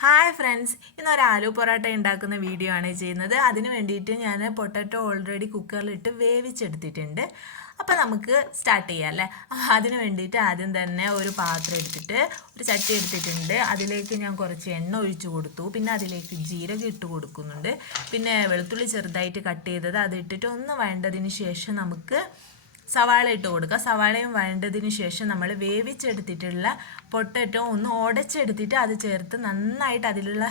Hi friends ഇന്ന് ഒരു ആലു പൊറോട്ട ഉണ്ടാക്കുന്ന വീഡിയോ ആണ് ചെയ്യുന്നത്. അതിന് വേണ്ടിയിട്ട് ഞാൻ പൊട്ടറ്റോ ഓൾറെഡി കുക്കറിലിട്ട് വേവിച്ചെടുത്തിട്ടുണ്ട്. അപ്പോൾ നമുക്ക് സ്റ്റാർട്ട് ചെയ്യാം അല്ലേ? അതിന് വേണ്ടിയിട്ട് ആദ്യം തന്നെ ഒരു പാത്രം എടുത്തിട്ട് ഒരു ചട്ടി എടുത്തിട്ടുണ്ട്. അതിലേക്ക് ഞാൻ കുറച്ച് എണ്ണ ഒഴിച്ചു കൊടുത്തു. പിന്നെ അതിലേക്ക് ജീരകം ഇട്ട് കൊടുക്കുന്നുണ്ട്. പിന്നെ വെളുത്തുള്ളി ചെറുതായിട്ട് കട്ട് ചെയ്തത്. അത് ഇട്ടിട്ട് ഒന്ന് വേണ്ടതിന് ശേഷം നമുക്ക് സവാള ഇട്ട് കൊടുക്കുക. സവാളയും വഴണ്ടതിന് ശേഷം നമ്മൾ വേവിച്ചെടുത്തിട്ടുള്ള പൊട്ടറ്റോ ഒന്ന് ഉടച്ചെടുത്തിട്ട് അത് ചേർത്ത് നന്നായിട്ട് അതിലുള്ള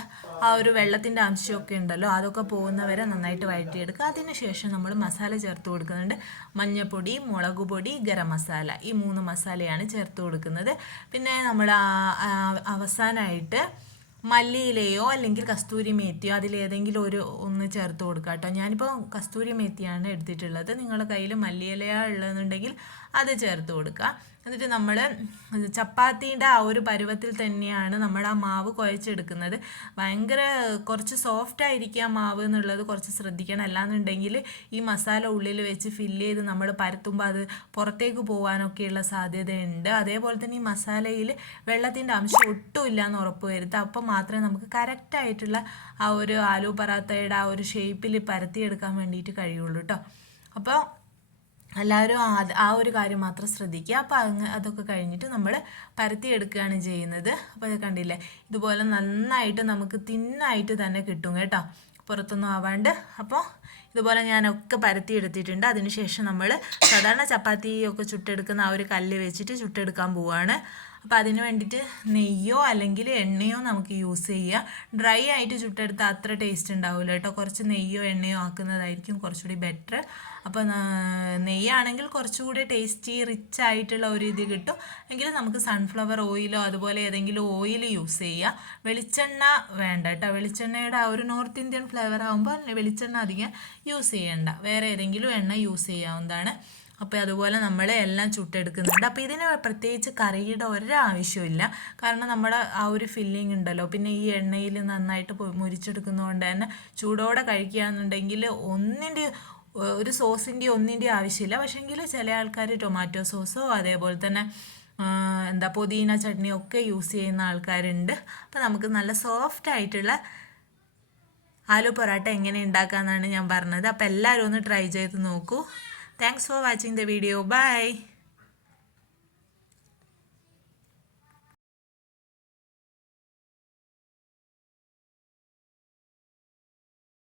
ആ ഒരു വെള്ളത്തിന്റെ അംശമൊക്കെ ഉണ്ടല്ലോ അതൊക്കെ പോകുന്നവരെ നന്നായിട്ട് വഴറ്റിയെടുക്കുക. അതിന് ശേഷം നമ്മൾ മസാല ചേർത്ത് കൊടുക്കുന്നുണ്ട്. മഞ്ഞൾപ്പൊടി മുളക് പൊടി ഗരം മസാല ഈ മൂന്ന് മസാലയാണ് ചേർത്ത് കൊടുക്കുന്നത്. പിന്നെ നമ്മൾ അവസാനമായിട്ട് മല്ലിയിലയോ അല്ലെങ്കിൽ കസ്തൂരി മേത്തിയോ അതിലേതെങ്കിലും ഒരു ഒന്ന് ചേർത്ത് കൊടുക്കുക കേട്ടോ. ഞാനിപ്പോൾ കസ്തൂരി മേത്തിയാണ് എടുത്തിട്ടുള്ളത്. നിങ്ങളുടെ കയ്യിൽ മല്ലിയിലയോ ഉള്ളതെന്നുണ്ടെങ്കിൽ അത് ചേർത്ത് കൊടുക്കുക. എന്നിട്ട് നമ്മൾ ചപ്പാത്തിന്റെ ആ ഒരു പരുവത്തിൽ തന്നെയാണ് നമ്മൾ ആ മാവ് കുഴച്ചെടുക്കുന്നത്. ഭയങ്കര കുറച്ച് സോഫ്റ്റ് ആയിരിക്കുക മാവ് എന്നുള്ളത് കുറച്ച് ശ്രദ്ധിക്കണം. അല്ലാന്നുണ്ടെങ്കിൽ ഈ മസാല ഉള്ളിൽ വെച്ച് ഫില്ല് ചെയ്ത് നമ്മൾ പരത്തുമ്പോൾ അത് പുറത്തേക്ക് പോകാനൊക്കെയുള്ള സാധ്യതയുണ്ട്. അതേപോലെ തന്നെ ഈ മസാലയിൽ വെള്ളത്തിന്റെ അംശം ഒട്ടുമില്ല എന്ന് ഉറപ്പ് വരുത്തുക അപ്പം മാത്രമേ നമുക്ക് കറക്റ്റായിട്ടുള്ള ആ ഒരു ആലു പറാത്തയുടെ ആ ഒരു ഷേപ്പിൽ പരത്തിയെടുക്കാൻ വേണ്ടിയിട്ട് കഴിയുള്ളൂ കേട്ടോ അപ്പോൾ എല്ലാവരും ആ ഒരു കാര്യം മാത്രം ശ്രദ്ധിക്കുക. അപ്പോൾ അങ്ങ് അതൊക്കെ കഴിഞ്ഞിട്ട് നമ്മൾ പരത്തിയെടുക്കുകയാണ് ചെയ്യുന്നത്. അപ്പോൾ അത് കണ്ടില്ലേ? ഇതുപോലെ നന്നായിട്ട് നമുക്ക് തിന്നായിട്ട് തന്നെ കിട്ടും കേട്ടോ. പുറത്തൊന്നും ആവാണ്ട്. അപ്പോൾ ഇതുപോലെ ഞാനൊക്കെ പരത്തി എടുത്തിട്ടുണ്ട്. അതിനുശേഷം നമ്മൾ സാധാരണ ചപ്പാത്തി ഒക്കെ ചുട്ടെടുക്കുന്ന ആ ഒരു കല്ല് വെച്ചിട്ട് ചുട്ടെടുക്കാൻ പോവുകയാണ് അപ്പോൾ അതിന് വേണ്ടിയിട്ട് നെയ്യോ അല്ലെങ്കിൽ എണ്ണയോ നമുക്ക് യൂസ് ചെയ്യുക ഡ്രൈ ആയിട്ട് ചുട്ടെടുത്താൽ അത്ര ടേസ്റ്റ് ഉണ്ടാവില്ല കേട്ടോ. കുറച്ച് നെയ്യോ എണ്ണയോ ആക്കുന്നതായിരിക്കും കുറച്ചുകൂടി ബെറ്റർ അപ്പോൾ നെയ്യാണെങ്കിൽ കുറച്ചുകൂടി ടേസ്റ്റി റിച്ച് ആയിട്ടുള്ള ഒരു ഇത് കിട്ടും. എങ്കിൽ നമുക്ക് സൺഫ്ലവർ ഓയിലോ അതുപോലെ ഏതെങ്കിലും ഓയിൽ യൂസ് ചെയ്യുക വെളിച്ചെണ്ണ വേണ്ട കേട്ടോ. വെളിച്ചെണ്ണയുടെ ആ ഒരു നോർത്ത് ഇന്ത്യൻ ഫ്ലേവർ ആകുമ്പോൾ വെളിച്ചെണ്ണ അധികം യൂസ് ചെയ്യേണ്ട. വേറെ ഏതെങ്കിലും എണ്ണ യൂസ് ചെയ്യാവുന്നതാണ്. അപ്പോൾ അതുപോലെ നമ്മൾ എല്ലാം ചുട്ടെടുക്കുന്നുണ്ട്. അപ്പോൾ ഇതിന് പ്രത്യേകിച്ച് കറിയുടെ ഒരാവശ്യമില്ല കാരണം നമ്മുടെ ആ ഒരു ഫില്ലിംഗ് ഉണ്ടല്ലോ. പിന്നെ ഈ എണ്ണയിൽ നന്നായിട്ട് മുരിച്ചെടുക്കുന്നതുകൊണ്ട് തന്നെ ചൂടോടെ കഴിക്കുകയാണെന്നുണ്ടെങ്കിൽ ഒന്നിന്റെ ഒരു സോസിന്റെ ഒന്നിന്റെ ആവശ്യമില്ല. പക്ഷേങ്കിൽ ചില ആൾക്കാർ ടൊമാറ്റോ സോസോ അതേപോലെ തന്നെ എന്താ പുതിന ചട്നി ഒക്കെ യൂസ് ചെയ്യുന്ന ആൾക്കാരുണ്ട്. അപ്പോൾ നമുക്ക് നല്ല സോഫ്റ്റ് ആയിട്ടുള്ള ആലു പൊറാട്ട എങ്ങനെ ഉണ്ടാക്കാമെന്നാണ് ഞാൻ പറഞ്ഞത്. അപ്പോൾ എല്ലാവരും ഒന്ന് ട്രൈ ചെയ്ത് നോക്കൂ. Thanks for watching the video. Bye.